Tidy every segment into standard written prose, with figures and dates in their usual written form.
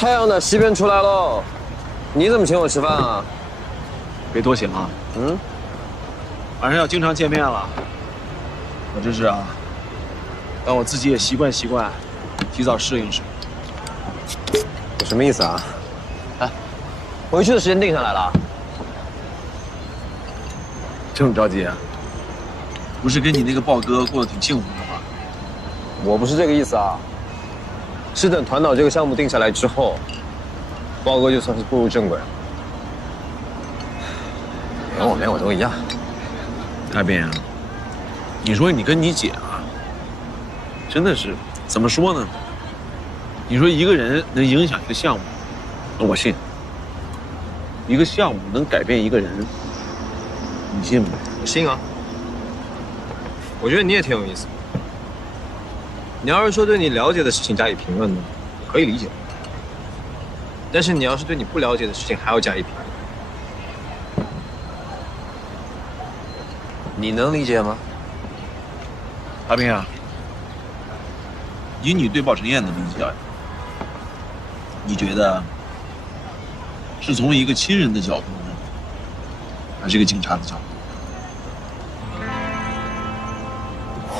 太阳的西边出来喽，你怎么请我吃饭啊？别多想啊。晚上要经常见面了。我这是啊，让我自己也习惯习惯，提早适应适应。有什么意思啊？哎，回去的时间定下来了。这么着急啊？不是跟你那个豹哥过得挺幸福的吗？我不是这个意思啊，是等团岛这个项目定下来之后，豹哥就算是步入正轨了。连我都一样。大斌啊，你说你跟你姐啊，真的是怎么说呢？你说一个人能影响一个项目，我信；一个项目能改变一个人，你信吗？我信啊。我觉得你也挺有意思。你要是说对你了解的事情加以评论呢，可以理解。但是你要是对你不了解的事情还要加以评论，你能理解吗？大斌啊，以你对鲍晨燕的理解，你觉得是从一个亲人的角度呢，还是一个警察的角度？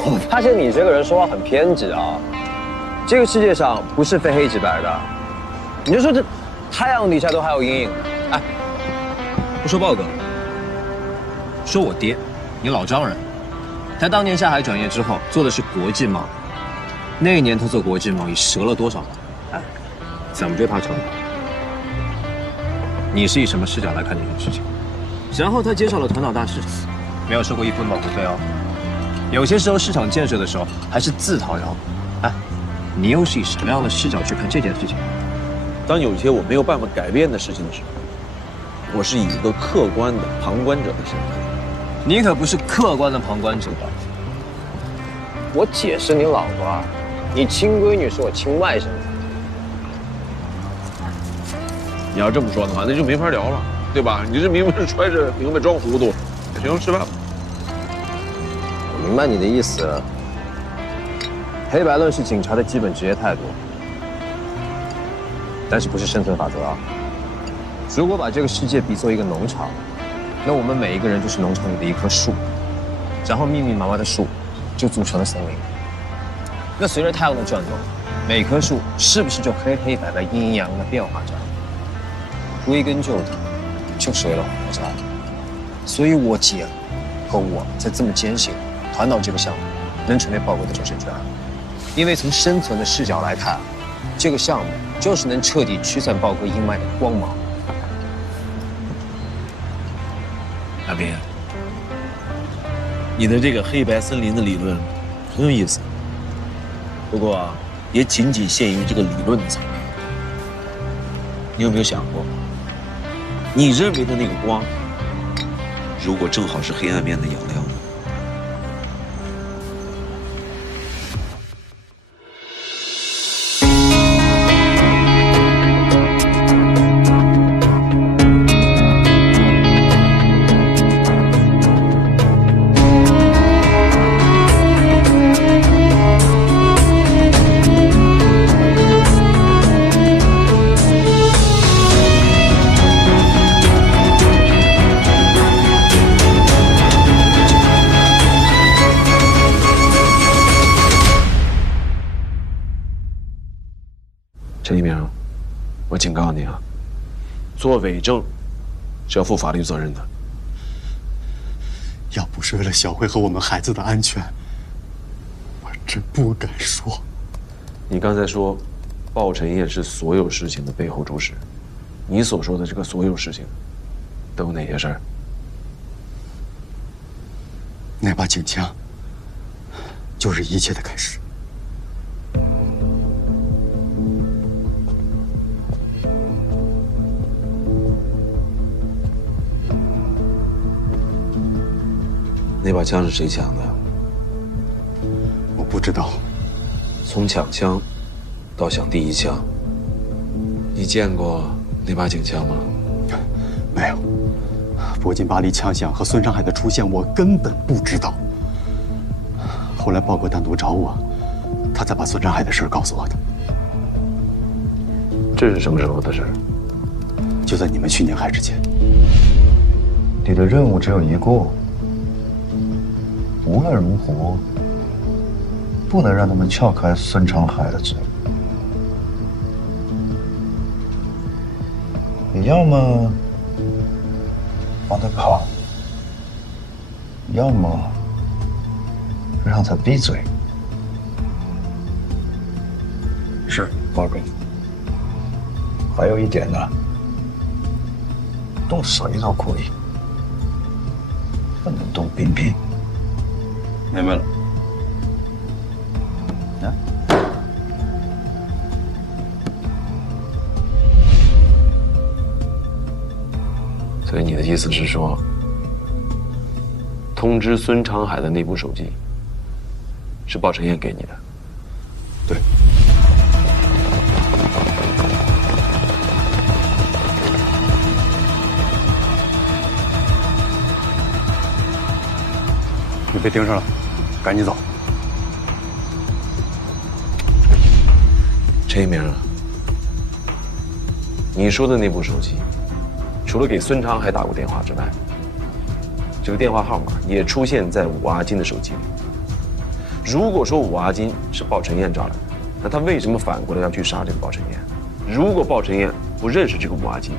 我发现你这个人说话很偏执啊。这个世界上不是非黑即白的。你就说这太阳底下都还有阴影。哎，不说豹哥，说我爹，你老丈人，他当年下海转业之后做的是国际贸易，那一年他做国际贸易折了多少？哎，怎么就他成？你是以什么视角来看这件事情？然后他接手了团岛大事，没有收过一分保护费哦。有些时候市场建设的时候还是自掏腰包。哎，你又是以什么样的视角去看这件事情？当有一些我没有办法改变的事情的时候，我是以一个客观的旁观者的身份。你可不是客观的旁观者。我姐是你老婆啊，你亲闺女是我亲外甥。你要这么说的话，那就没法聊了，对吧？你这明明是揣着明白装糊涂。行，吃饭吧。我明白你的意思。黑白论是警察的基本职业态度，但是不是生存法则啊。如果把这个世界比作一个农场，那我们每一个人就是农场里的一棵树，然后密密麻麻的树就组成了森林。那随着太阳的转动，每棵树是不是就黑黑白白、阴阴阳阳的变化着？归根究底，就是为了活着。所以我姐和我才这么坚信，团岛这个项目能成为豹哥的终身专案。因为从生存的视角来看，这个项目就是能彻底驱散豹哥阴霾的光芒。大斌，你的这个黑白森林的理论很有意思，不过也仅仅限于这个理论的层面。你有没有想过，你认为的那个光，如果正好是黑暗面的阳亮呢？陈一鸣，我警告你啊，做伪证是要负法律责任的。要不是为了小慧和我们孩子的安全，我真不敢说。你刚才说，鲍晨燕是所有事情的背后主使，你所说的这个所有事情，都有哪些事儿？那把警枪，就是一切的开始。那把枪是谁抢的？我不知道。从抢枪到响第一枪，你见过那把警枪吗？没有。铂金巴黎枪响和孙尚海的出现，我根本不知道。后来豹哥单独找我，他才把孙尚海的事告诉我的。这是什么时候的事儿？就在你们去宁海之前。你的任务只有一个，无论如何，不能让他们撬开孙长海的嘴。你要么放他跑，要么让他闭嘴。是，报告。还有一点呢，动谁都可以，不能动冰冰。明白了。啊？所以你的意思是说，通知孙长海的那部手机是鲍晨燕给你的？对。你被盯上了，赶紧走。陈一鸣啊，你说的那部手机，除了给孙长海打过电话之外，这个电话号码也出现在武阿金的手机里。如果说武阿金是鲍晨燕抓来的，那他为什么反过来要去杀这个鲍晨燕？如果鲍晨燕不认识这个武阿金，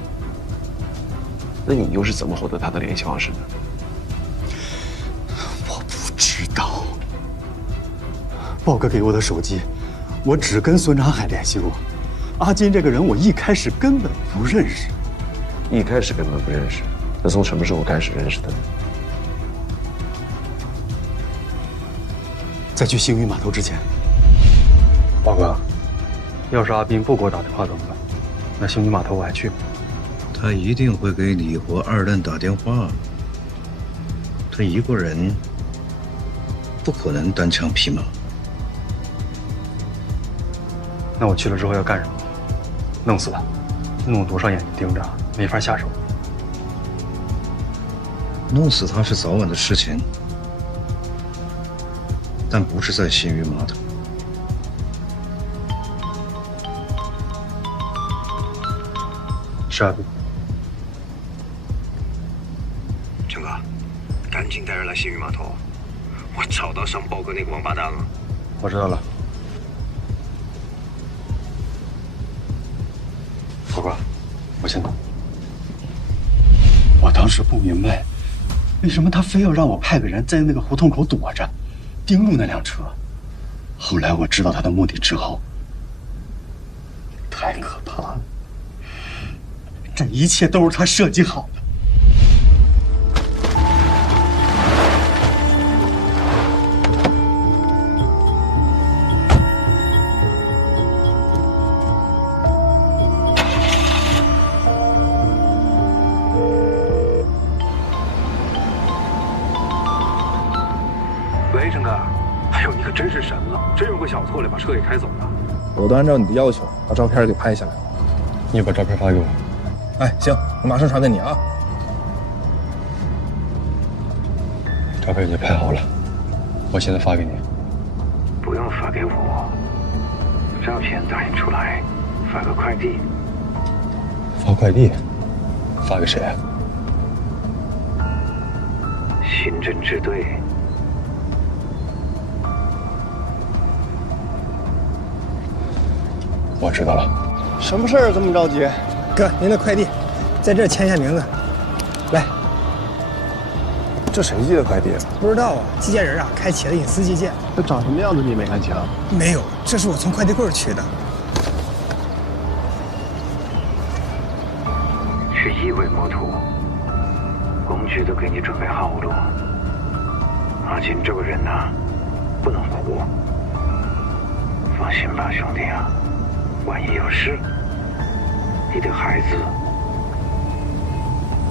那你又是怎么获得他的联系方式的？我不知道。豹哥给我的手机，我只跟孙长海联系过。阿金这个人，我一开始根本不认识。一开始根本不认识，那从什么时候开始认识的呢？在去星宇码头之前。豹哥，要是阿斌不给我打电话怎么办？那星宇码头我还去吗？他一定会给李和二蛋打电话。他一个人不可能单枪匹马。那我去了之后要干什么？弄死他，弄多少眼睛盯着，没法下手。弄死他是早晚的事情，但不是在星宇码头。是阿斌。陈哥，赶紧带人来星宇码头，我找到上豹哥那个王八蛋了。我知道了。豹哥，我先走。我当时不明白，为什么他非要让我派个人在那个胡同口躲着，盯住那辆车。后来我知道他的目的之后，太可怕了。这一切都是他设计好的。喂，陈哥，哎呦，你可真是神了，真有个小偷来把车给开走了。我都按照你的要求把照片给拍下来了。你也把照片发给我。哎，行，我马上传给你啊。照片已经拍好了，我现在发给你。不用发给我，照片打印出来，发个快递。发快递？发给谁啊？刑侦支队。我知道了。什么事儿这么着急？哥，您的快递，在这儿签一下名字。来，这谁寄的快递啊？不知道啊，寄件人啊，开启了隐私寄件。这长什么样子你没看清？没有，这是我从快递柜取的。是一位摩托，工具都给你准备好了。阿金这个人呐，不能活。放心吧，兄弟啊，万一有事，你的孩子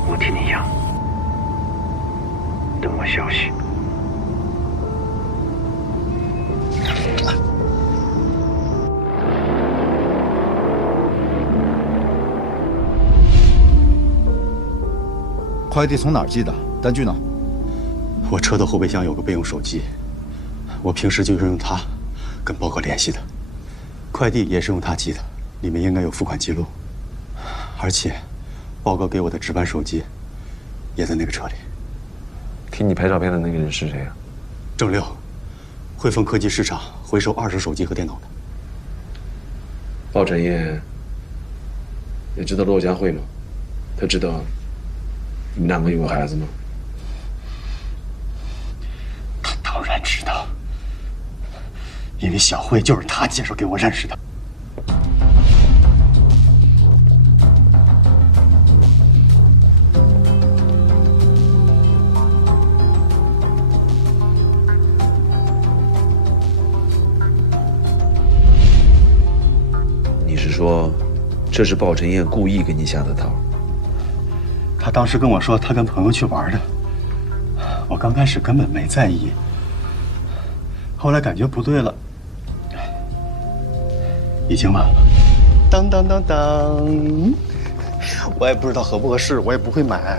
我替你养。等我消息。快递从哪儿寄的？单据呢？我车的后备箱有个备用手机，我平时就是用它跟包哥联系的。快递也是用它寄的。里面应该有付款记录，而且，豹哥给我的值班手机，也在那个车里。替你拍照片的那个人是谁啊？郑六，汇丰科技市场回收20手机和电脑的。鲍晨烨也知道骆家慧吗？他知道你们两个有个孩子吗？他当然知道，因为小慧就是他介绍给我认识的。你是说，这是鲍晨烨故意给你下的套？他当时跟我说他跟朋友去玩的，我刚开始根本没在意，后来感觉不对了，已经晚了。当当当当，我也不知道合不合适，我也不会买。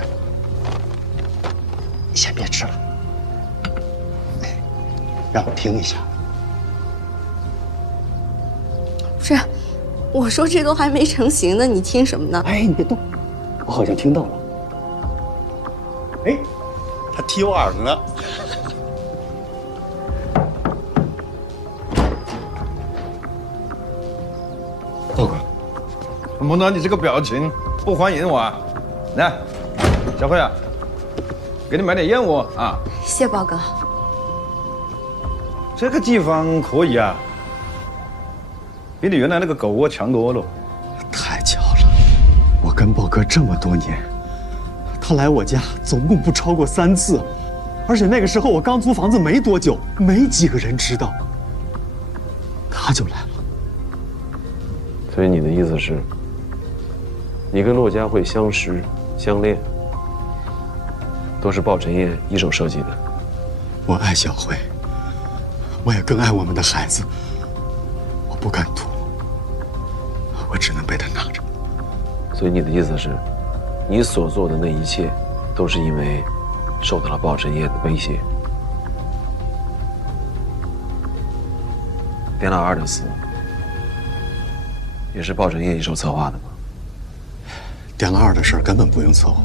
你先别吃了，让我听一下。不是，我说这都还没成型呢，你听什么呢？哎，你别动，我好像听到了。哎，他踢我耳朵呢。报告，蒙达，你这个表情不欢迎我啊！来，小慧啊，给你买点燕窝啊。谢豹哥。这个地方可以啊，比你原来那个狗窝强多了。太巧了，我跟豹哥这么多年，他来我家总共不超过3次，而且那个时候我刚租房子没多久，没几个人知道，他就来了。所以你的意思是，你跟骆家慧相识、相恋，都是鲍晨烨一手设计的？我爱小慧，我也更爱我们的孩子，我不敢赌，我只能被他拿着。所以你的意思是，你所做的那一切，都是因为受到了鲍晨烨的威胁。电老二的死，也是鲍晨烨一手策划的吗？电老二的事儿根本不用策划，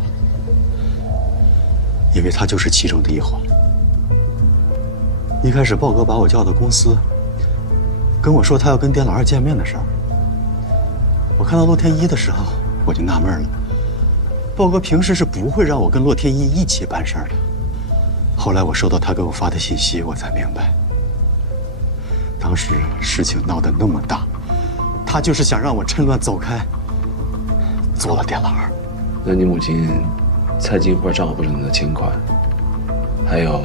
因为他就是其中的一环。一开始豹哥把我叫到公司，跟我说他要跟电老二见面的事儿。我看到骆天一的时候，我就纳闷了。豹哥平时是不会让我跟骆天一一起办事儿的。后来我收到他给我发的信息，我才明白，当时事情闹得那么大，他就是想让我趁乱走开，做了电老二。那你母亲蔡金花账户上的钱款，还有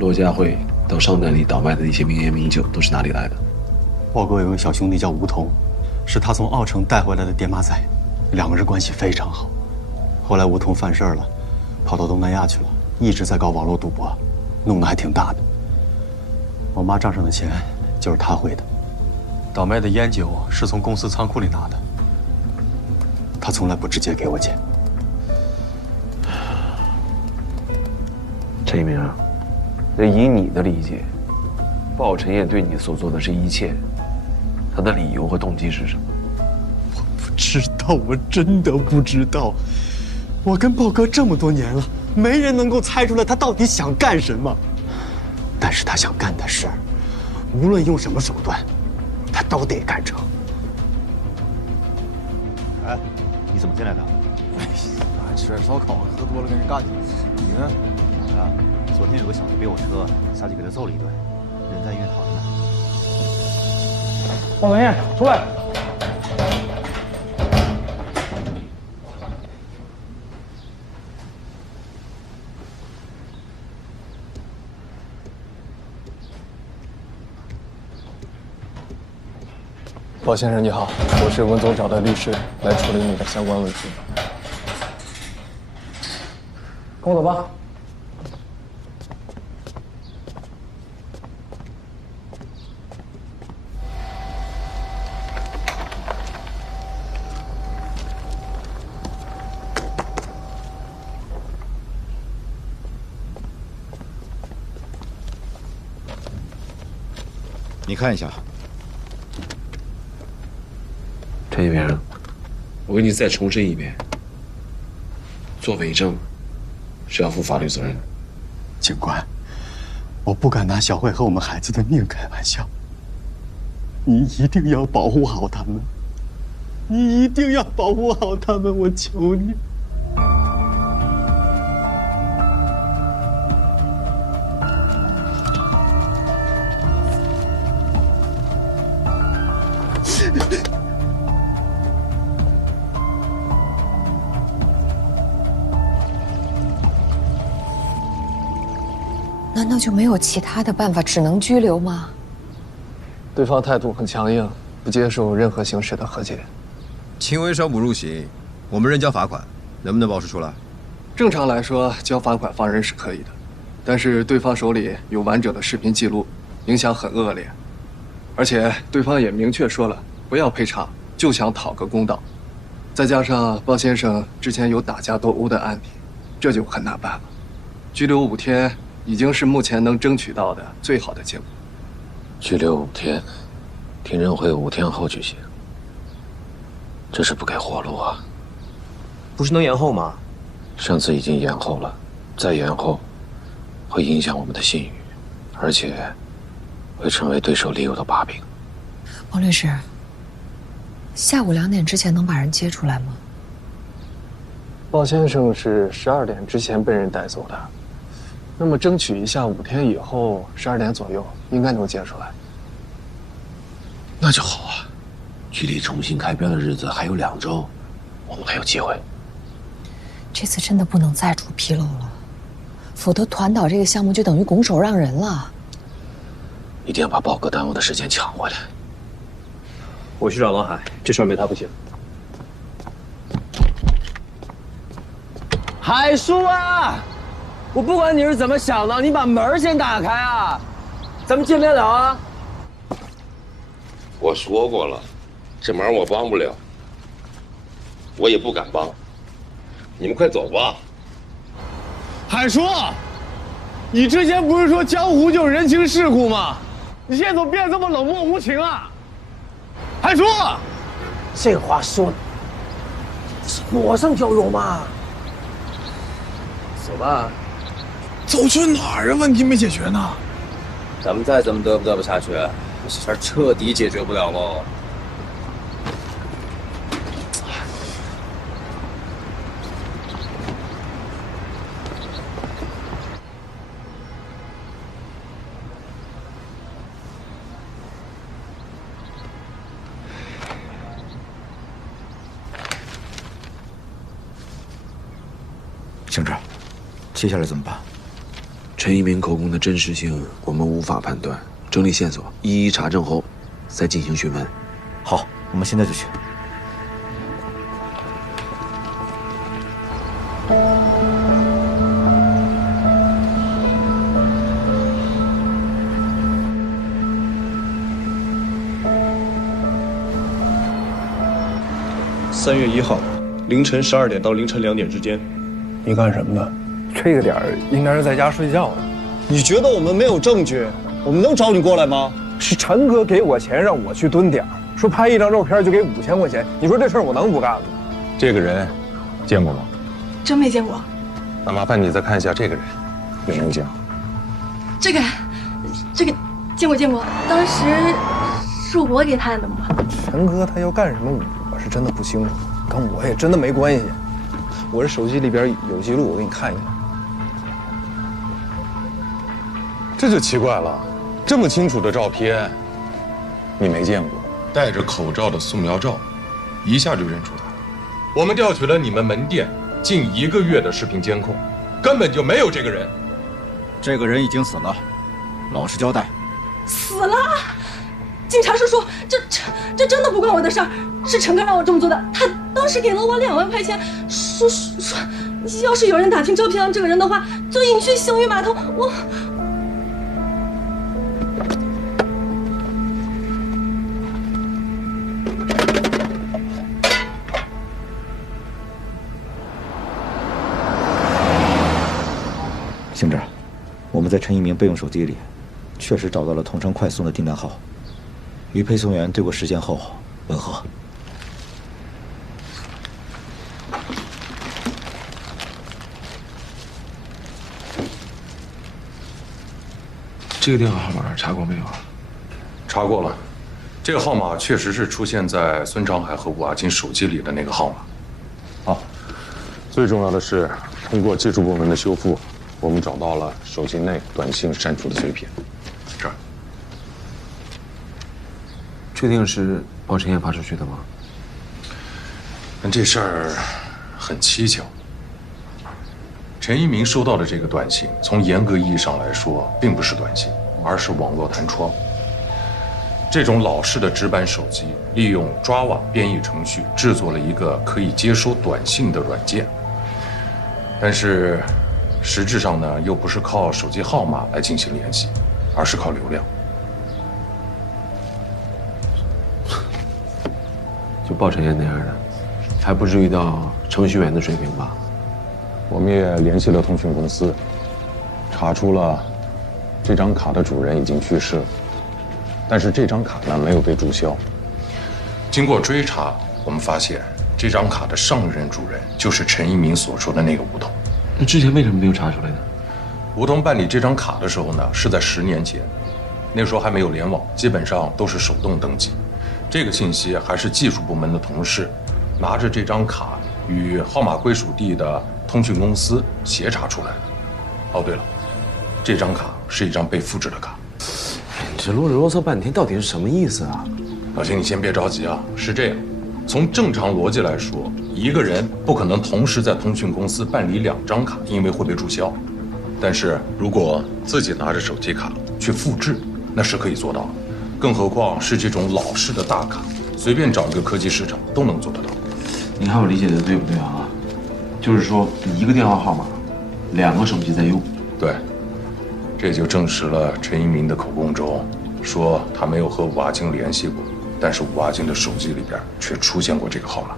骆家慧到商店里倒卖的一些名烟名酒，都是哪里来的？豹哥有个小兄弟叫吴桐，是他从奥城带回来的爹妈仔，两个人关系非常好。后来吴桐犯事儿了，跑到东南亚去了，一直在搞网络赌博，弄得还挺大的。我妈账上的钱就是他汇的，倒卖的烟酒是从公司仓库里拿的，他从来不直接给我钱。陈一鸣，那以你的理解，鲍晨烨对你所做的这一切，他的理由和动机是什么？我不知道，我真的不知道。我跟豹哥这么多年了，没人能够猜出来他到底想干什么。但是他想干的事儿，无论用什么手段，他都得干成。哎，你怎么进来的？吃点烧烤，喝多了跟人干去。你呢？啊，昨天有个小子背我车，下去给他揍了一顿，人在医院躺着呢。鲍文艳，出来！鲍先生你好，我是文总找的律师，来处理你的相关问题。跟我走吧。你看一下。陈一鸣，我给你再重申一遍，做伪证是要负法律责任的。警官，我不敢拿小慧和我们孩子的命开玩笑。你一定要保护好他们，你一定要保护好他们，我求你。难道就没有其他的办法，只能拘留吗？对方态度很强硬，不接受任何形式的和解。轻微稍捕入刑，我们仍交罚款，能不能保释出来？正常来说，交罚款放人是可以的，但是对方手里有完整的视频记录，影响很恶劣，而且对方也明确说了不要赔偿，就想讨个公道。再加上包先生之前有打架斗殴的案底，这就很难办了。拘留5天已经是目前能争取到的最好的结果。拘留5天，听证会5天后举行，这是不给活路啊！不是能延后吗？上次已经延后了，再延后会影响我们的信誉，而且会成为对手利诱的把柄。王律师，下午2点之前能把人接出来吗？包先生是12点之前被人带走的，那么争取一下5天以后12点左右应该能接出来。那就好啊，距离重新开标的日子还有2周，我们还有机会。这次真的不能再出纰漏了，否则团岛这个项目就等于拱手让人了。一定要把豹哥耽误的时间抢回来。我去找王海，这事儿没他不行。海叔啊，我不管你是怎么想的，你把门先打开啊，咱们见面聊啊。我说过了，这忙我帮不了，我也不敢帮。你们快走吧。海叔，你之前不是说江湖就是人情世故吗？你现在怎么变得这么冷漠无情啊？海叔，这话说的，是火上浇油嘛。走吧。走去哪儿啊？问题没解决呢。咱们再这么嘚不下去，这事儿彻底解决不了喽。省长，接下来怎么办？陈一鸣口供的真实性我们无法判断，整理线索，一一查证后再进行询问。好，我们现在就去。3月1号，凌晨12点到凌晨2点之间。你干什么呢？这个点儿应该是在家睡觉呢。你觉得我们没有证据，我们能找你过来吗？是陈哥给我钱让我去蹲点儿，说拍一张照片就给5000块钱。你说这事儿我能不干吗？这个人见过吗？真没见过。那麻烦你再看一下这个人，有没有见过？这个见过，当时是我给他的嘛。陈哥他要干什么，我是真的不清楚，跟我也真的没关系。我这手机里边有记录，我给你看一下。这就奇怪了，这么清楚的照片，你没见过？戴着口罩的素描照，一下就认出他了。我们调取了你们门店近1个月的视频监控，根本就没有这个人。这个人已经死了，老实交代。死了！警察叔叔，这真的不关我的事儿，是陈哥让我这么做的。他当时给了我2万块钱，说要是有人打听赵平阳这个人的话，就引去星宇码头。刑侦，我们在陈一鸣备用手机里，确实找到了同城快送的订单号，与配送员对过时间后吻合。这个电话号码查过没有啊？查过了，这个号码确实是出现在孙长海和武阿金手机里的那个号码。好，最重要的是，通过技术部门的修复，我们找到了手机内短信删除的碎片。这儿，确定是包晨燕发出去的吗？但这事儿很蹊跷。陈一鸣收到的这个短信，从严格意义上来说，并不是短信，而是网络弹窗。这种老式的直板手机，利用 Java 编译程序制作了一个可以接收短信的软件，但是实质上呢，又不是靠手机号码来进行联系，而是靠流量。就包晨燕那样的，还不至于到程序员的水平吧？我们也联系了通讯公司，查出了这张卡的主人已经去世了，但是这张卡呢没有被注销。经过追查，我们发现这张卡的上任主人就是陈一鸣所说的那个吴桐。那之前为什么没有查出来呢？吴桐办理这张卡的时候呢，是在10年前，那时候还没有联网，基本上都是手动登记。这个信息还是技术部门的同事拿着这张卡与号码归属地的通讯公司协查出来的。哦，对了，这张卡是一张被复制的卡。你这啰里啰嗦半天，到底是什么意思啊？老秦，你先别着急啊。是这样，从正常逻辑来说，一个人不可能同时在通讯公司办理2张卡，因为会被注销。但是如果自己拿着手机卡去复制，那是可以做到的。更何况是这种老式的大卡，随便找一个科技市场都能做得到。你看我理解的对不对啊？就是说，一个电话号码，2个手机在用。对，这就证实了陈一鸣的口供中说他没有和武阿金联系过，但是武阿金的手机里边却出现过这个号码。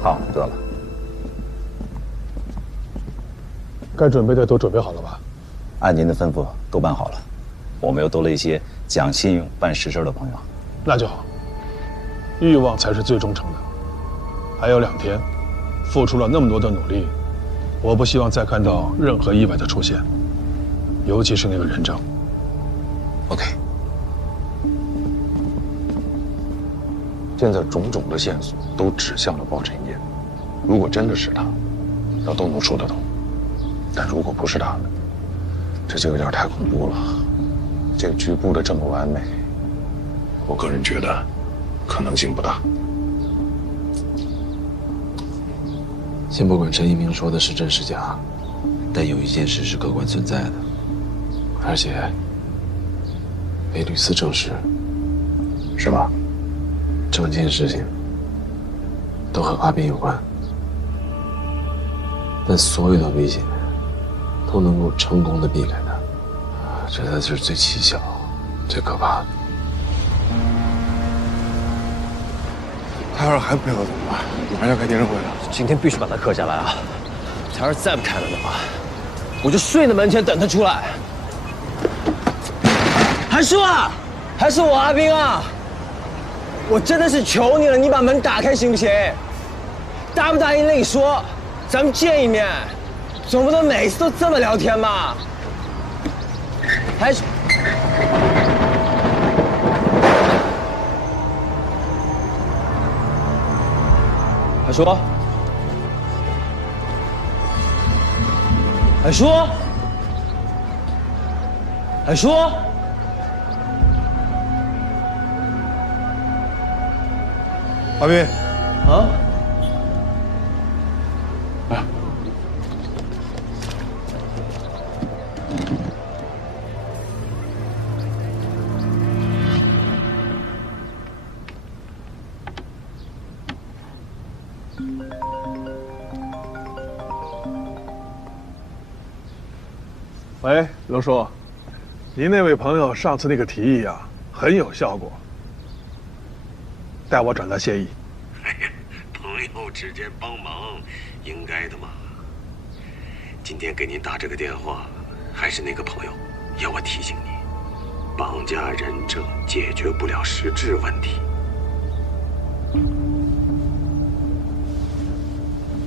好，得了。该准备的都准备好了吧？按您的吩咐都办好了，我们又多了一些讲信用、办实事的朋友。那就好。欲望才是最忠诚的。还有2天，付出了那么多的努力，我不希望再看到任何意外的出现，尤其是那个人证。OK。现在种种的线索都指向了包晨燕，如果真的是他，那都能说得通。但如果不是他呢，这就有点太恐怖了。这个局部的这么完美，我个人觉得可能性不大。先不管陈一鸣说的是真是假，但有一件事是客观存在的，而且被屡次证实，是吧？整件事情都和阿斌有关，但所有的危险都能够成功的避开它，这才是最蹊跷、最可怕的。他要是还不要怎么办？马上要开电视会了，今天必须把他刻下来啊！他要是再不开了的话，我就睡在门前等他出来。韩叔啊，还是我阿斌啊！我真的是求你了，你把门打开行不行？答不答应另说，咱们见一面，总不能每次都这么聊天吧？还是。海叔，海叔，海叔，阿斌，啊，来，喂，龙叔，您那位朋友上次那个提议啊，很有效果，代我转达谢意。朋友友之间帮忙，应该的嘛。今天给您打这个电话，还是那个朋友要我提醒你，绑架人证解决不了实质问题。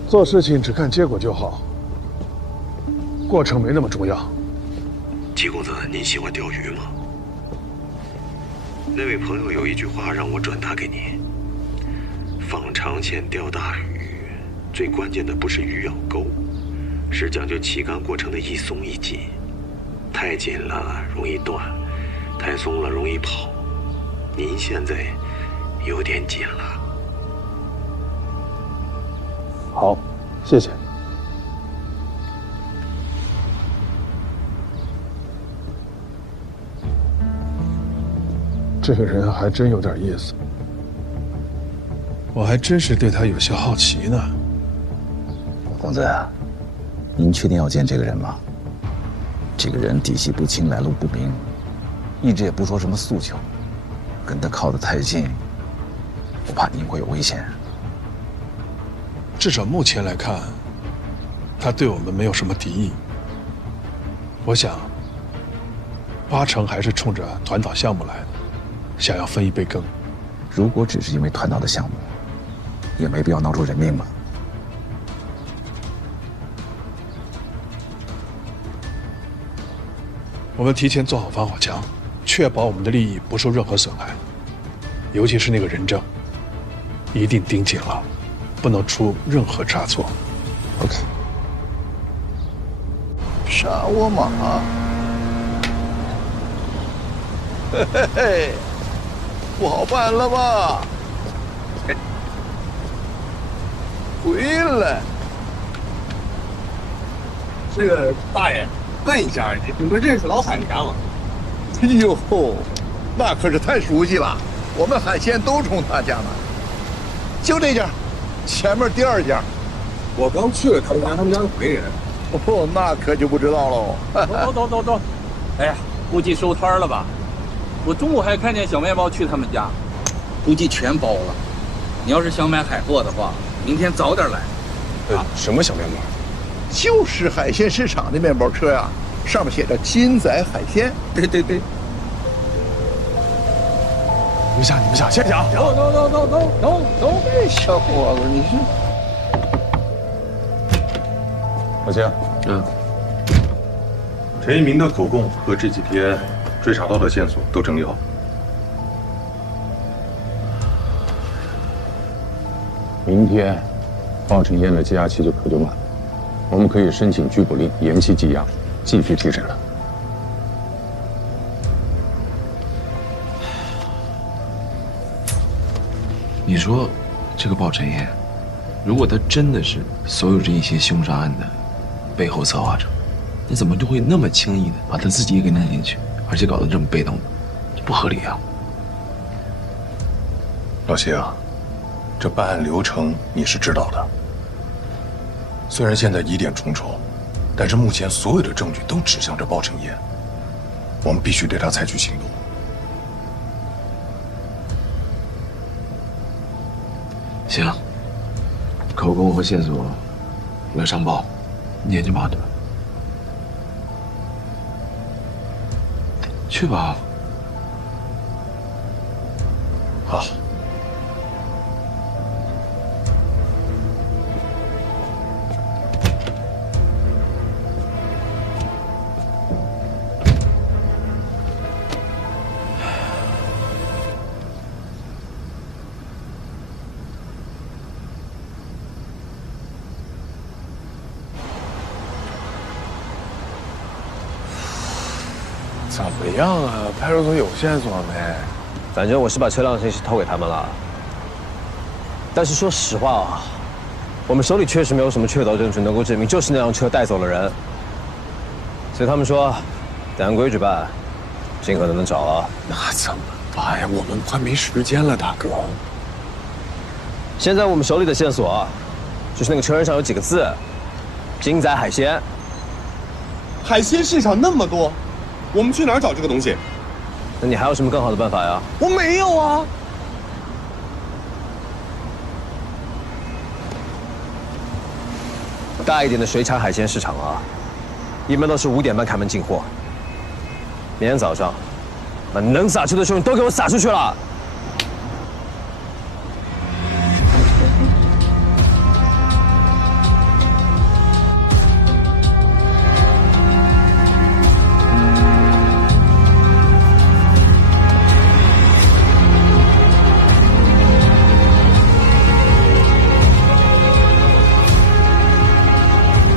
做事情只看结果就好，过程没那么重要。季公子，您喜欢钓鱼吗？那位朋友有一句话让我转达给您：放长线钓大鱼，最关键的不是鱼咬钩，是讲究旗杆过程的一松一紧。太紧了容易断，太松了容易跑。您现在有点紧了。好，谢谢。这个人还真有点意思，我还真是对他有些好奇呢。公子，您确定要见这个人吗？这个人底细不清，来路不明，一直也不说什么诉求，跟他靠得太近，我怕您会有危险。至少目前来看，他对我们没有什么敌意。我想，8成还是冲着团岛项目来的，想要分一杯羹。如果只是因为团岛的项目，也没必要闹出人命吧？我们提前做好防火墙，确保我们的利益不受任何损害。尤其是那个人证，一定盯紧了，不能出任何差错。OK。杀我马！嘿嘿嘿，不好办了吧？回来！这个大爷，问一下，你们认识老海家吗？哎呦，那可是太熟悉了，我们海鲜都冲他家买。就这家，前面第2家。我刚去了他们家，他们家是回人。哦，那可就不知道喽。走！哎呀，估计收摊了吧？我中午还看见小面包去他们家，估计全包了。你要是想买海货的话，明天早点来。什么小面包？就是海鲜市场的面包车呀，上面写着金仔海鲜。对。你们下，先下。走！哎，小伙子，你是？老谢，陈一鸣的口供和这几天追查到的线索都整理好。明天，鲍晨燕的羁押期就可就满了，我们可以申请拘捕令，延期羁押，继续提审了。你说，这个鲍晨燕，如果他真的是所有这一些凶杀案的背后策划者，那怎么就会那么轻易的把他自己也给弄进去，而且搞得这么被动呢？这不合理啊！老谢啊，这办案流程你是知道的。虽然现在疑点重重，但是目前所有的证据都指向着鲍晨燕，我们必须对他采取行动。行，口供和线索我要上报，你也去吧，对吧？去吧。好。怎么样啊？派出所有线索没？反正我是把车辆信息偷给他们了。但是说实话啊，我们手里确实没有什么确凿证据能够证明就是那辆车带走了人。所以他们说，得按规矩办，尽可能的找了。那怎么办呀？我们快没时间了，大哥。现在我们手里的线索啊，就是那个车身上有几个字：金仔海鲜。海鲜市场那么多。我们去哪儿找这个东西？那你还有什么更好的办法呀？我没有啊。大一点的水产海鲜市场啊，一般都是5点半开门进货。明天早上，把能撒出的兄弟都给我撒出去了。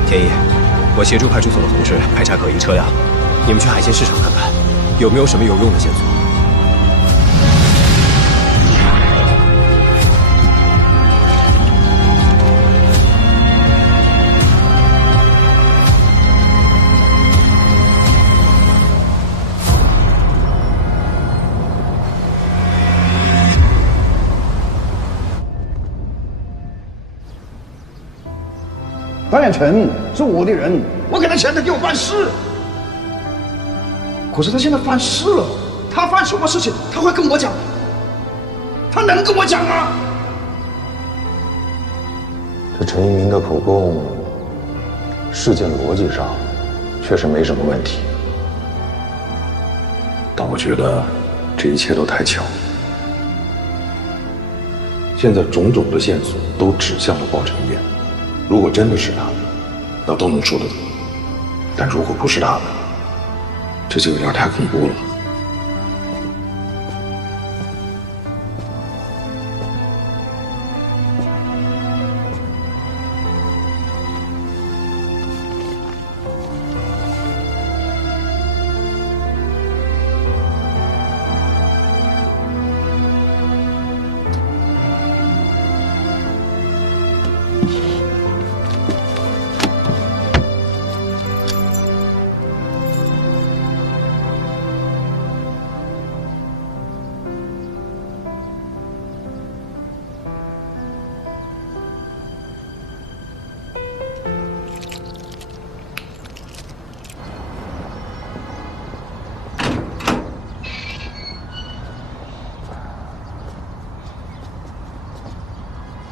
田一，我协助派出所的同事排查可疑车辆，你们去海鲜市场看看，有没有什么有用的线索。段远成是我的人，我给他钱，他给我办事。可是他现在犯事了，他犯什么事情他会跟我讲？他能跟我讲吗？这陈一鸣的口供，事件逻辑上确实没什么问题，但我觉得这一切都太巧。现在种种的线索都指向了鲍晨燕。如果真的是他，那都能说得通；但如果不是他们，这就有点太恐怖了。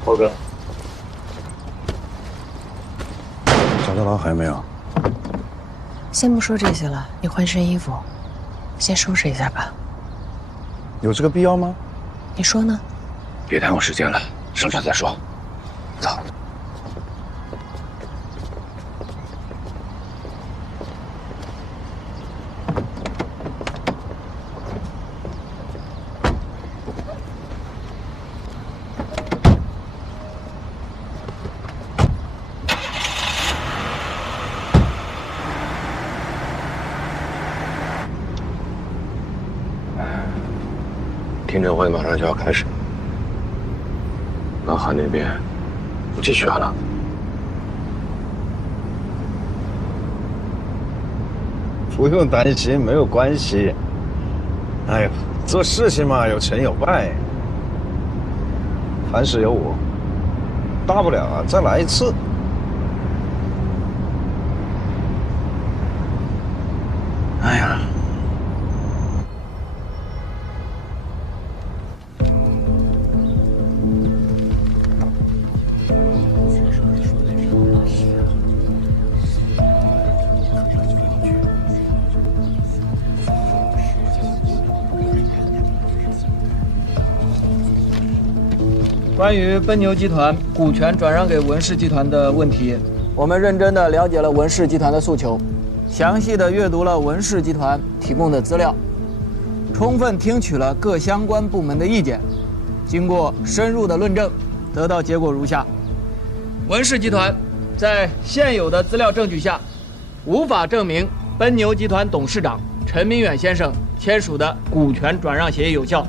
浩哥，找到他还没有？先不说这些了，你换身衣服，先收拾一下吧。有这个必要吗？你说呢？别耽误时间了，剩下再说。走。听证会马上就要开始，南韩那边不继续了。不用担心，没有关系。哎呦，做事情嘛，有成有败，凡事有我，大不了啊，再来一次。哎呀。关于奔牛集团股权转让给文氏集团的问题，我们认真地了解了文氏集团的诉求，详细地阅读了文氏集团提供的资料，充分听取了各相关部门的意见，经过深入的论证，得到结果如下：文氏集团在现有的资料证据下，无法证明奔牛集团董事长陈明远先生签署的股权转让协议有效。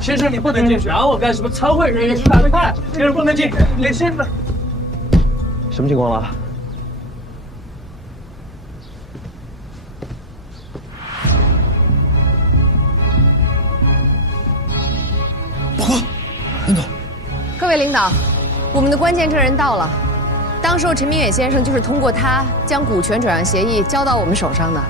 先生，你不能进去！拿我干什么？参会人员是打得快，先生不能进。李先生，什么情况了？报告，领导。各位领导，我们的关键证人到了。当时陈明远先生就是通过他将股权转让协议交到我们手上的。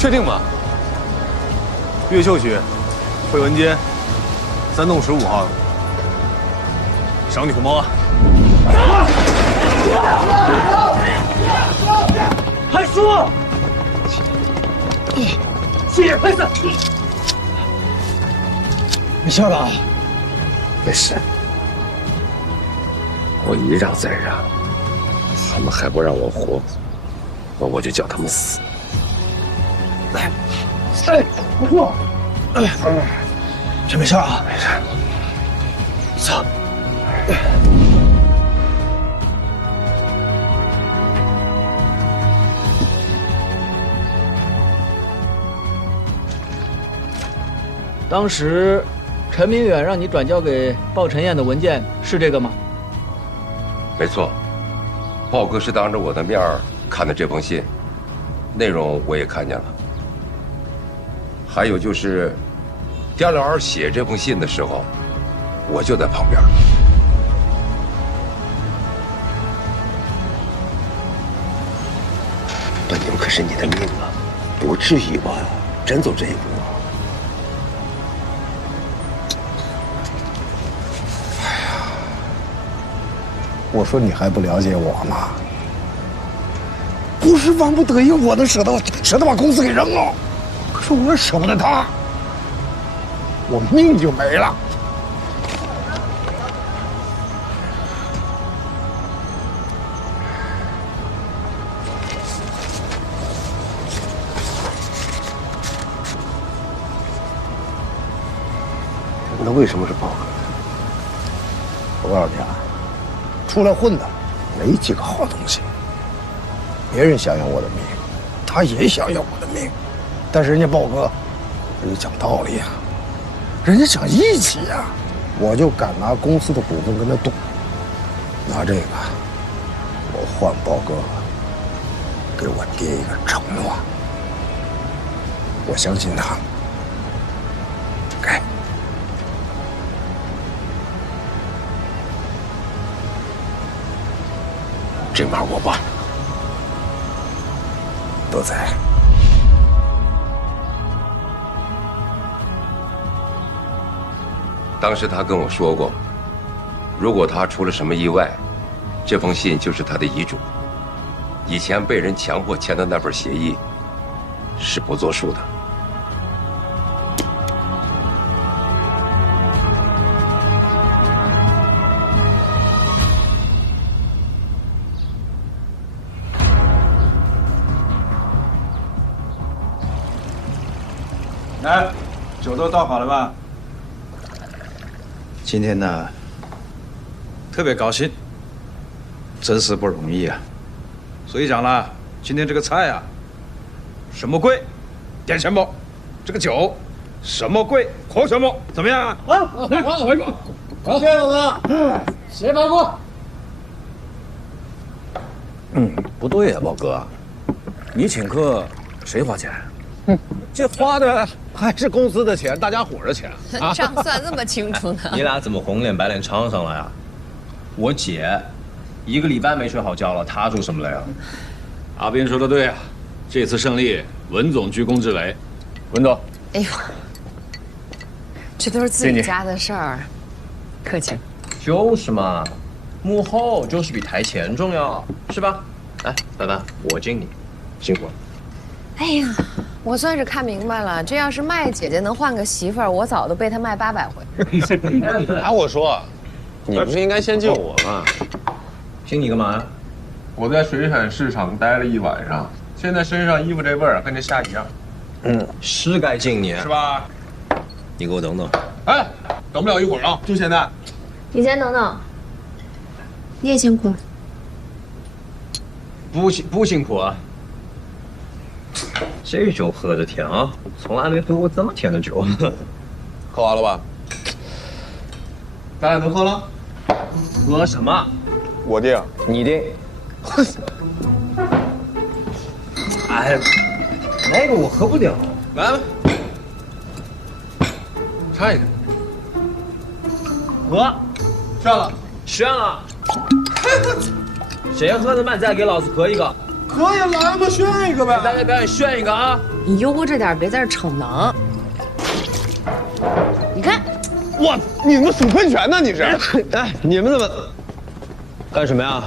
确定吗？越秀区，惠文街，3栋15号。赏你红包啊！海叔，姐，快死！没事吧？没事。我一让再让，他们还不让我活，那我就叫他们死。来，哎，不错，这没事啊？没事。走。当时，陈明远让你转交给鲍晨燕的文件是这个吗？没错，鲍哥是当着我的面看的这封信，内容我也看见了。还有就是刁老二写这封信的时候，我就在旁边。本牛可是你的命啊，不至于吧？真走这一步啊？我说你还不了解我吗？不是万不得已，我能舍得把公司给扔了，可是我舍不得他，我命就没了。那为什么是豹哥？我告诉你啊，出来混的没几个好东西。别人想要我的命，他也想要我的命，但是人家豹哥，人家讲道理啊，人家讲义气啊，我就敢拿公司的股份跟他赌，拿这个，我换豹哥给我爹一个承诺，我相信他。给。这码我忘了。都在。当时他跟我说过，如果他出了什么意外，这封信就是他的遗嘱。以前被人强迫签的那份协议是不作数的。来，酒都倒好了吧？今天呢，特别高兴，真是不容易啊。所以讲了，今天这个菜啊，什么贵，点什么；这个酒，什么贵，喝什么，怎么样啊？好，来，回锅，好，谢谢老哥，谁发锅？不对呀，宝哥，你请客，谁花钱？这花的还是公司的钱，大家伙的钱啊！账算这么清楚呢？你俩怎么红脸白脸唱上了呀？我姐1个礼拜没睡好觉了，她住什么了呀？阿斌说的对啊，这次胜利，文总居功至伟。文总，哎呦，这都是自己家的事儿，客气。就是嘛，幕后就是比台前重要，是吧？来，凡凡，我敬你，辛苦了。哎呀，我算是看明白了，这要是麦姐姐能换个媳妇儿，我早都被她卖800回。拿我说，你不是应该先救我吗？敬你干嘛呀？我在水产市场待了1晚上，现在身上衣服这味儿跟这虾一样。是该敬你，是吧？你给我等等。哎，等不了一会儿啊，就现在。你先等等，你也辛苦。不辛苦啊。这酒喝着甜啊，从来没喝过这么甜的酒。喝完了吧？咱俩能喝了？喝什么？我定，你定。哎，那个我喝不了。来吧，尝一下。喝。炫了。炫了。谁喝得慢，再给老子喝一个。可以来吧，炫一个呗！大家表演炫一个啊！你悠着点，别在这逞能。你看，你怎么数喷泉呢？你是？哎，你们怎么干什么呀？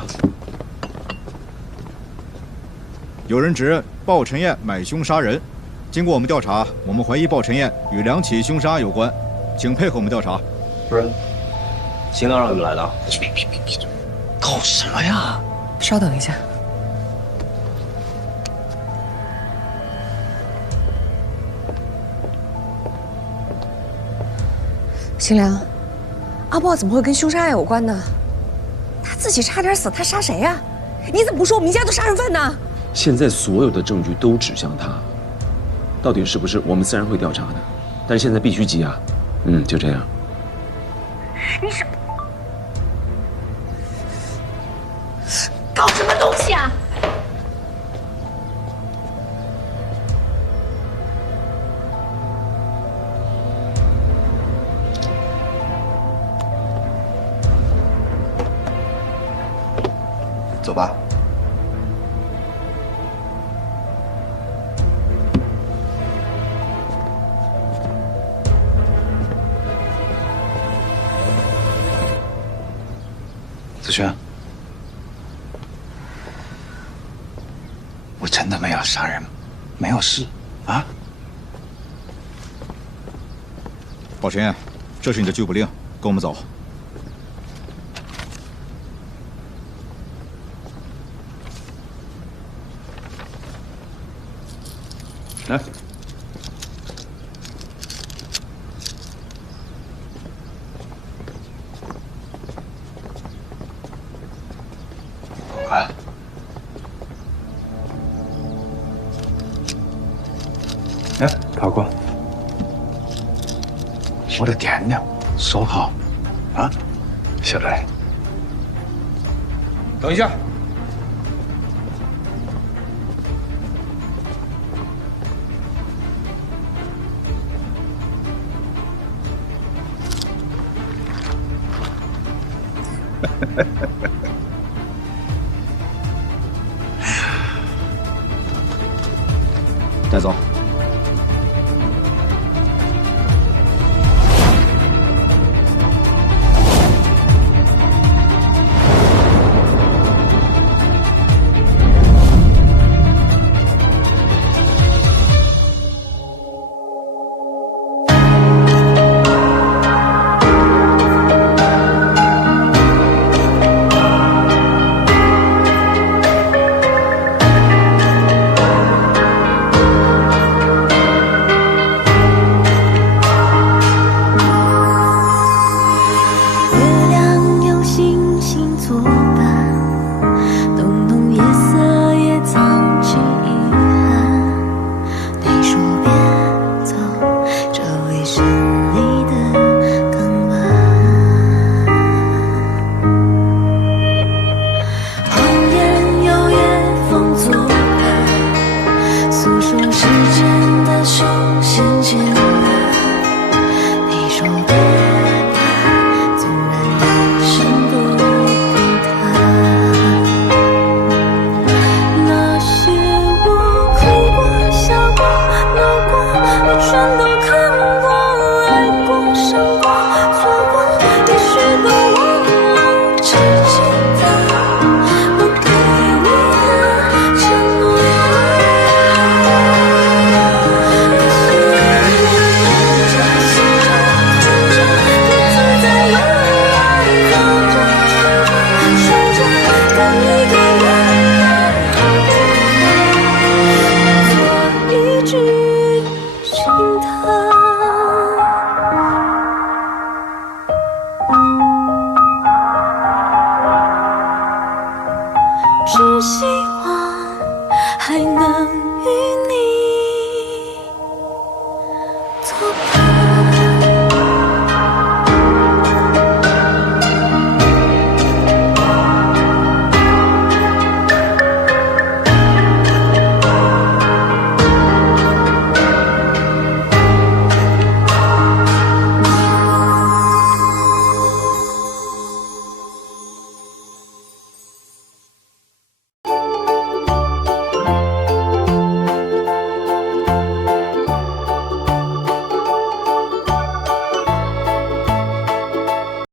有人指鲍晨燕买凶杀人，经过我们调查，我们怀疑鲍晨燕与2起凶杀案有关，请配合我们调查。主任，新郎让你们来的。别，搞什么呀？稍等一下。新良，阿豹怎么会跟凶杀案有关呢？他自己差点死，他杀谁呀？你怎么不说我们一家都杀人犯呢？现在所有的证据都指向他，到底是不是我们自然会调查的，但是现在必须急啊。就这样。你是搞什么东西啊？走吧。子轩，我真的没有杀人，没有事啊。鲍晨燕，这是你的拘捕令，跟我们走。来。来，跑过。我的天哪，收好，啊，小雷。等一下。带走。窒息。